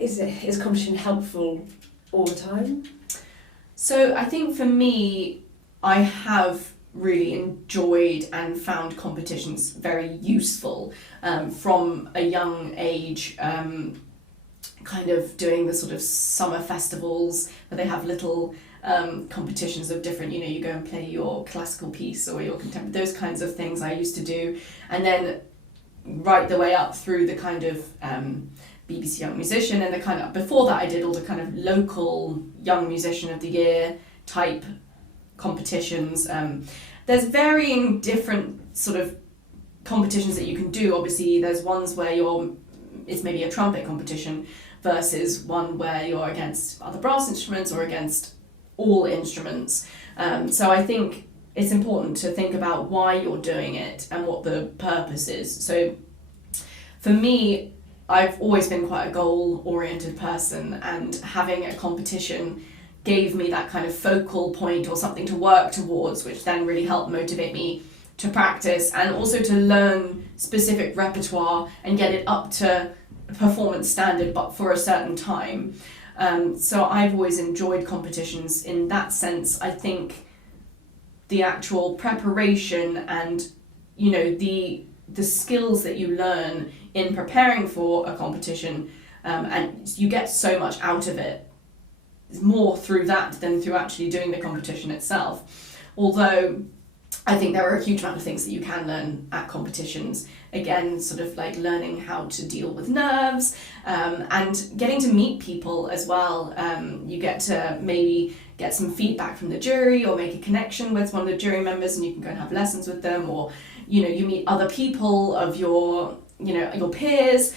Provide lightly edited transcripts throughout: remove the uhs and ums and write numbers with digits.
is competition helpful all the time? So I think for me, I have really enjoyed and found competitions very useful from a young age. Kind of doing the sort of summer festivals where they have little competitions of different, you go and play your classical piece or your contemporary, those kinds of things I used to do. And then right the way up through the kind of BBC Young Musician, and the kind of, before that I did all the kind of local Young Musician of the Year type competitions. There's varying different sort of competitions that you can do. Obviously there's ones where it's maybe a trumpet competition versus one where you're against other brass instruments or against all instruments. So I think it's important to think about why you're doing it and what the purpose is. So for me, I've always been quite a goal-oriented person, and having a competition gave me that kind of focal point or something to work towards, which then really helped motivate me to practice and also to learn specific repertoire and get it up to performance standard, but for a certain time. So I've always enjoyed competitions in that sense. I think the actual preparation and the skills that you learn in preparing for a competition, and you get so much out of it, more through that than through actually doing the competition itself. Although I think there are a huge amount of things that you can learn at competitions. Again, sort of like learning how to deal with nerves, and getting to meet people as well. You get to maybe get some feedback from the jury or make a connection with one of the jury members, and you can go and have lessons with them, or you meet other people of your peers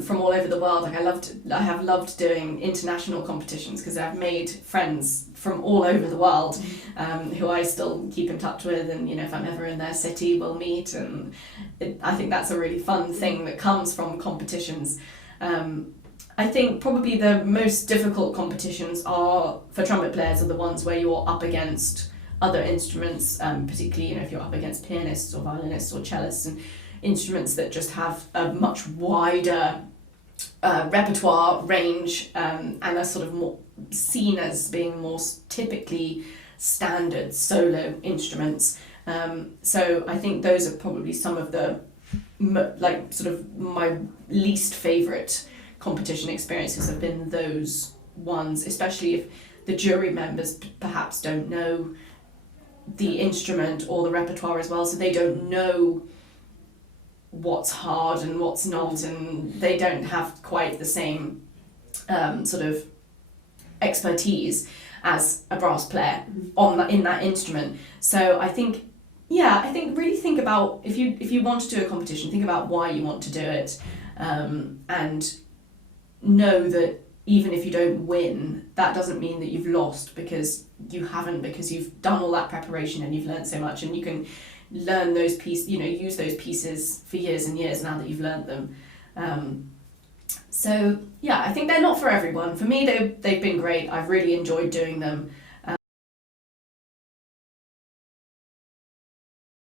from all over the world. Like I have loved doing international competitions because I've made friends from all over the world, who I still keep in touch with, and if I'm ever in their city, we'll meet, and I think that's a really fun thing that comes from competitions. I think probably the most difficult competitions are for trumpet players are the ones where you're up against other instruments, particularly if you're up against pianists or violinists or cellists, and instruments that just have a much wider repertoire range, and are sort of more seen as being more typically standard solo instruments. So I think those are probably some of the my least favourite competition experiences have been those ones, especially if the jury members perhaps don't know the instrument or the repertoire as well, so they don't know what's hard and what's not, and they don't have quite the same sort of expertise as a brass player in that instrument. So I think really think about, if you want to do a competition, think about why you want to do it, and know that even if you don't win, that doesn't mean that you've lost, because you haven't, because you've done all that preparation and you've learned so much, and you can learn those pieces, use those pieces for years and years now that you've learned them. So yeah, I think they're not for everyone. For me, they've been great. I've really enjoyed doing them.